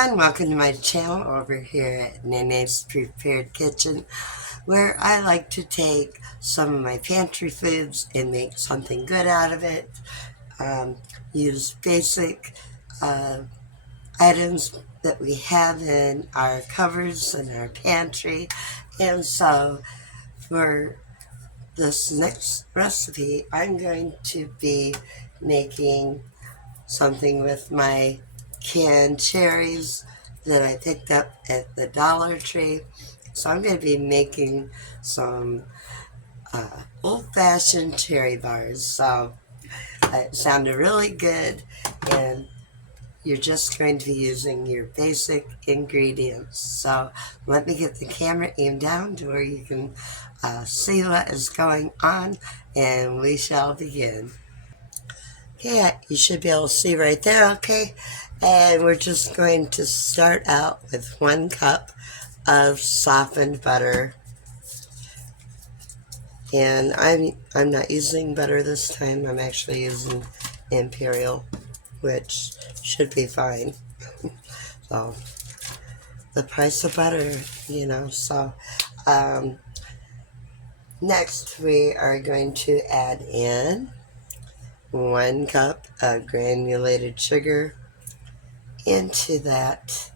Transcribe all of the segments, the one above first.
everyone, welcome to my channel over here at Nene's Prepared Kitchen, where I like to take some of my pantry foods and make something good out of it. Um, Use basic uh, items that we have in our cupboards and our pantry. And so for this next recipe, I'm going to be making something with my canned cherries that I picked up at the Dollar Tree. So I'm going to be making some old-fashioned cherry bars. So it sounded really good, and you're just going to be using your basic ingredients. So let me get the camera aimed down to where you can see what is going on, and we shall begin. Okay, you should be able to see right there, okay? And we're just going to start out with 1 cup of softened butter. And I'm not using butter this time. I'm actually using Imperial, which should be fine. So, the price of butter, so next we are going to add in 1 cup of granulated sugar into that,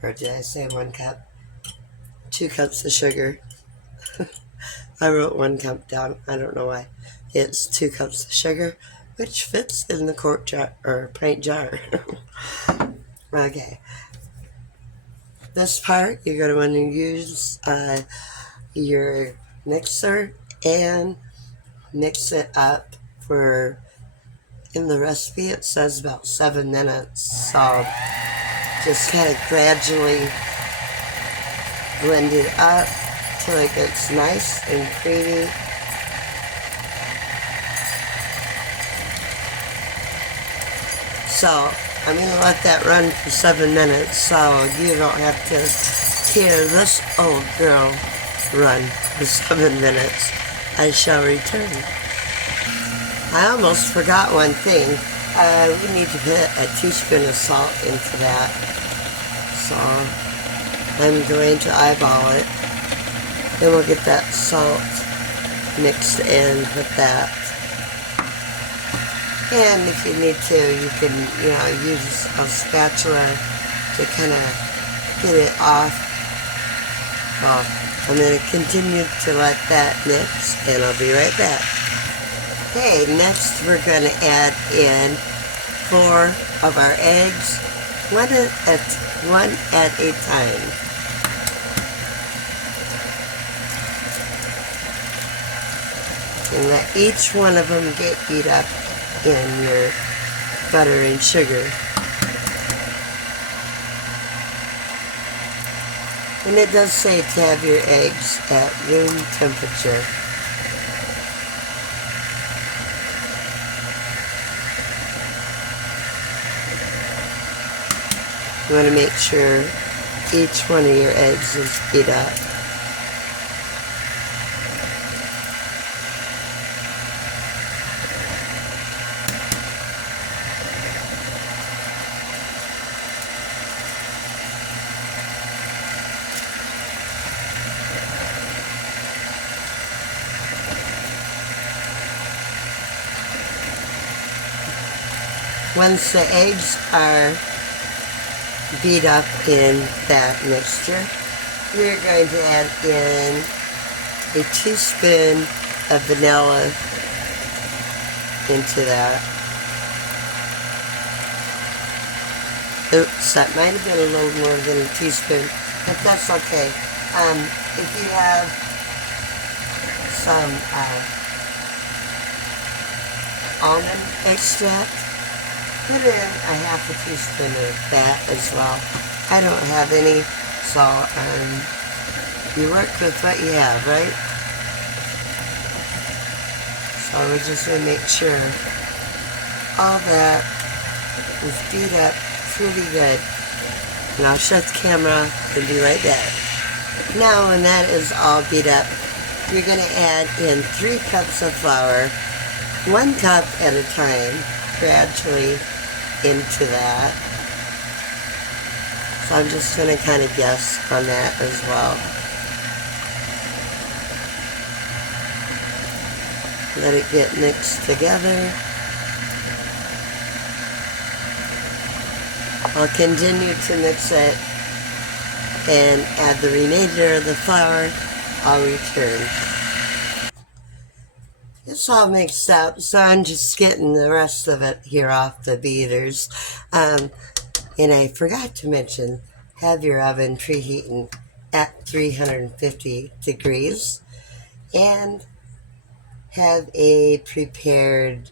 or did I say 1 cup? 2 cups of sugar. I wrote 1 cup down, I don't know why. It's 2 cups of sugar, which fits in the quart jar, or pint jar. Okay. This part, you're going to want to use your mixer and mix it up for, in the recipe it says about 7 minutes, so just kind of gradually blend it up till it gets nice and creamy. So I'm going to let that run for 7 minutes so you don't have to hear this old girl run for 7 minutes. I shall return. I almost forgot one thing. We need to put a teaspoon of salt into that. So I'm going to eyeball it. Then we'll get that salt mixed in with that. And if you need to, you can, use a spatula to kind of get it off. Well, I'm going to continue to let that mix, and I'll be right back. Okay, next we're going to add in 4 of our eggs, one at a time. And let each one of them get beat up in your butter and sugar. And it does say to have your eggs at room temperature. You want to make sure each one of your eggs is beat up. Once the eggs are beat up in that mixture, we're going to add in a teaspoon of vanilla into that. Oops, that might have been a little more than a teaspoon, but that's okay. If you have some almond extract, put in a half a teaspoon of that as well. I don't have any, so you work with what you have, right? So we're just going to make sure all that is beat up pretty good. And I'll shut the camera and be right back. Now when that is all beat up, you're going to add in 3 cups of flour, 1 cup at a time, gradually into that. So I'm just going to kind of guess on that as well. Let it get mixed together. I'll continue to mix it and add the remainder of the flour. I'll return. It's all mixed up, so I'm just getting the rest of it here off the beaters. And I forgot to mention, have your oven preheating at 350 degrees and have a prepared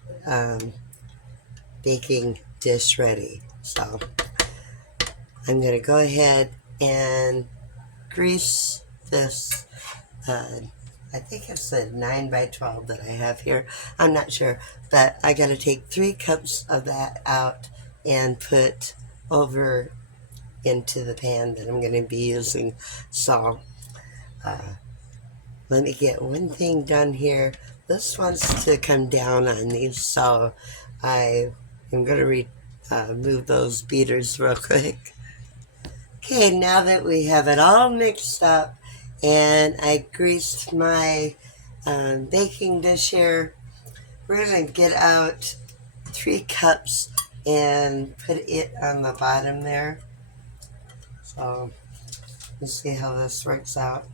baking dish ready. So I'm going to go ahead and grease this. I think it's a 9 by 12 that I have here. I'm not sure, but I got to take 3 cups of that out and put over into the pan that I'm going to be using. So let me get one thing done here. This wants to come down on these, so I am going to move those beaters real quick. Okay, now that we have it all mixed up and I greased my baking dish here, we're going to get out 3 cups and put it on the bottom there. So let's see how this works out.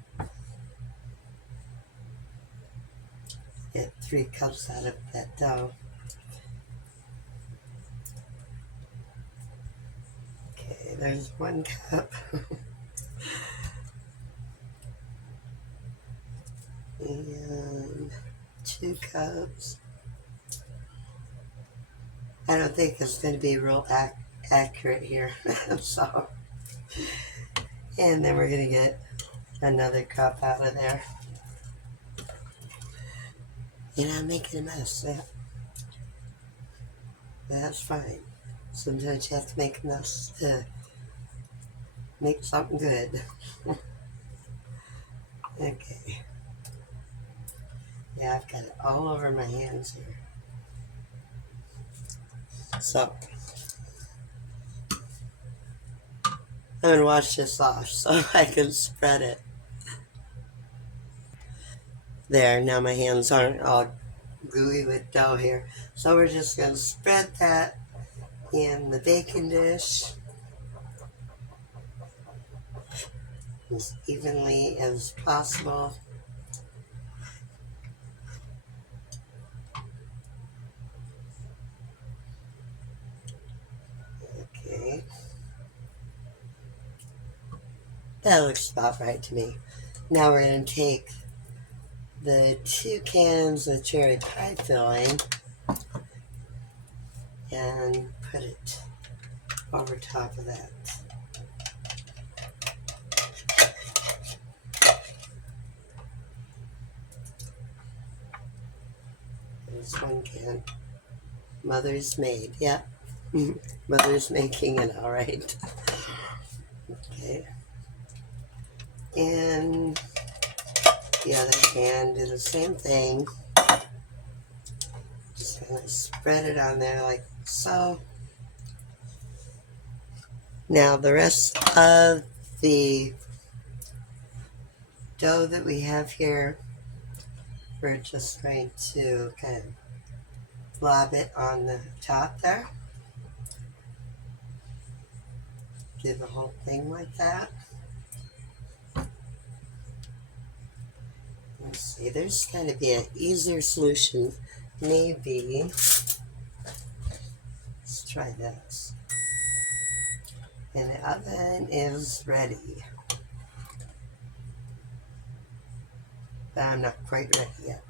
Get 3 cups out of that dough. Okay, there's 1 cup. And 2 cups. I don't think it's going to be real accurate here. So, and then we're going to get another cup out of there. And I'm making a mess. Yeah. That's fine. Sometimes you have to make a mess to make something good. Okay. Yeah, I've got it all over my hands here. So, I'm going to wash this off so I can spread it. There, now my hands aren't all gooey with dough here. So we're just going to spread that in the baking dish as evenly as possible. Okay. That looks about right to me. Now we're going to take the 2 cans of cherry pie filling and put it over top of that. There's 1 can. Mother's made, yep. Mother's making it all right. Okay. And the other can, do the same thing. Just gonna spread it on there like so. Now the rest of the dough that we have here, we're just going to kind of blob it on the top there. Do the whole thing like that. Let's see, there's got to be an easier solution. Maybe, let's try this. And the oven is ready. But I'm not quite ready yet.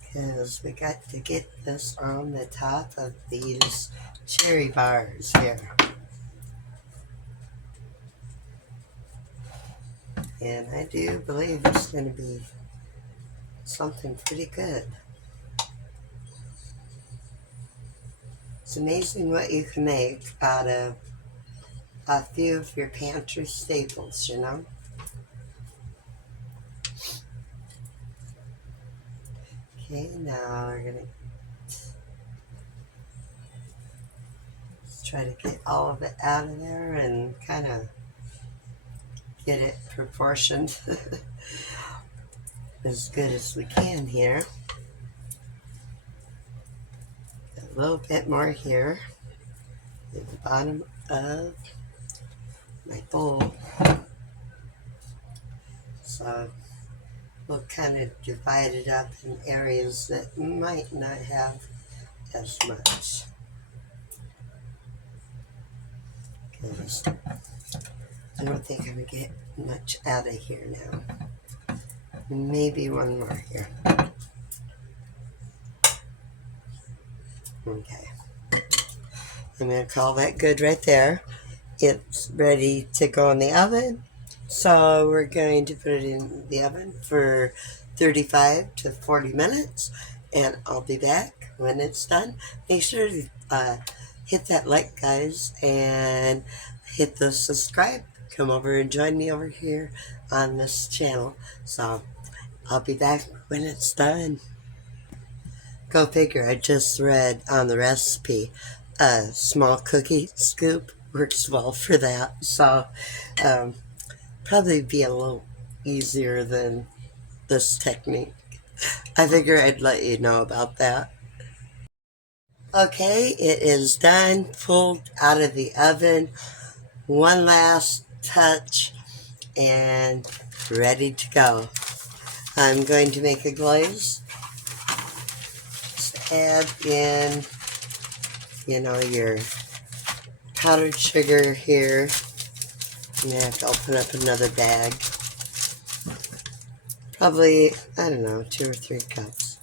Because we got to get this on the top of these cherry bars here. And I do believe it's going to be something pretty good. It's amazing what you can make out of a few of your pantry staples, you know? Okay, now we're going to try to get all of it out of there and kind of get it proportioned as good as we can here. A little bit more here at the bottom of my bowl. So we'll kind of divide it up in areas that might not have as much. Because I don't think I'm going to get much out of here now. Maybe one more here. Okay. I'm going to call that good right there. It's ready to go in the oven. So we're going to put it in the oven for 35 to 40 minutes. And I'll be back when it's done. Make sure to hit that like, guys, and hit the subscribe. Come over and join me over here on this channel. So I'll be back when it's done. Go figure, I just read on the recipe, a small cookie scoop works well for that. So probably be a little easier than this technique. I figure I'd let you know about that. Okay, it is done, pulled out of the oven. One last touch and ready to go. I'm going to make a glaze. Just add in, your powdered sugar here. I'm going to have to open up another bag. Probably, 2 or 3 cups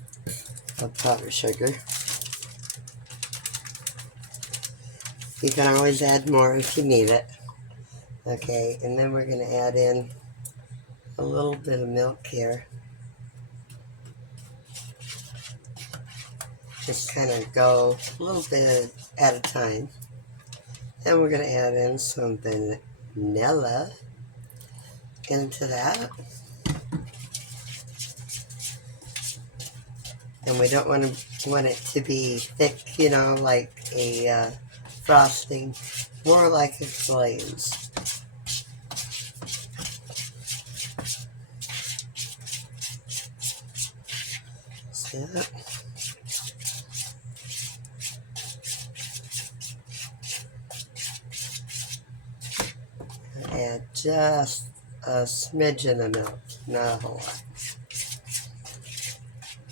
of powdered sugar. You can always add more if you need it. Okay, and then we're going to add in a little bit of milk here. Just kind of go a little bit at a time. Then we're going to add in some vanilla into that. And we don't want it to be thick, like a frosting, more like a glaze. See that? Add just a smidgen of milk, not a whole lot.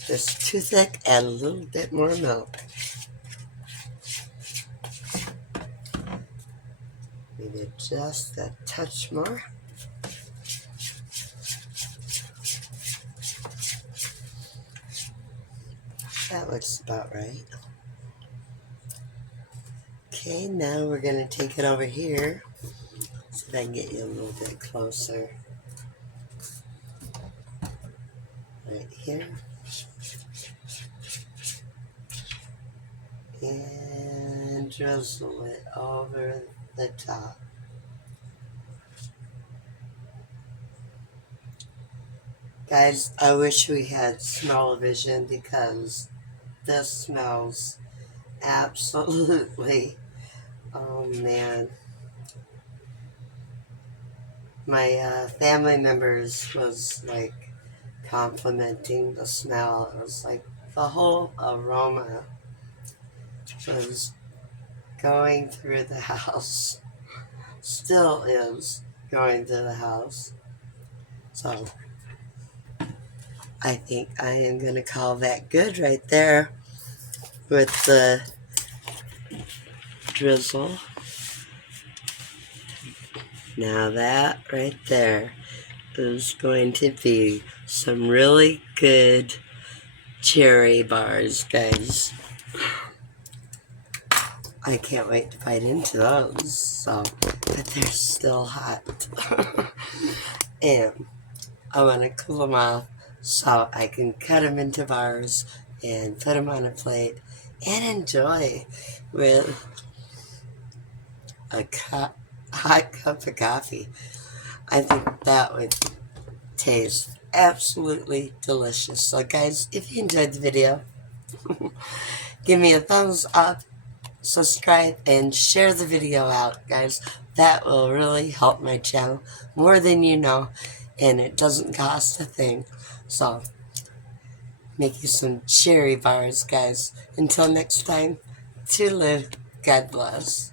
Just too thick, add a little bit more milk. Maybe just a touch more. That looks about right. Okay, now we're going to take it over here. See if I can get you a little bit closer. Right here. And drizzle it over the top. Guys, I wish we had smell-o-vision because this smells absolutely, oh man. My family members was like complimenting the smell. It was like the whole aroma was going through the house. Still is going through the house. So I think I am going to call that good right there with the drizzle. Now that right there is going to be some really good cherry bars, guys. I can't wait to bite into those, but they're still hot. And I want to cool them off so I can cut them into bars and put them on a plate and enjoy with a hot cup of coffee. I think that would taste absolutely delicious. So guys, if you enjoyed the video, give me a thumbs up, subscribe, and share the video out, guys. That will really help my channel more than you know, and it doesn't cost a thing. So, make you some cherry bars, guys. Until next time, to live, God bless.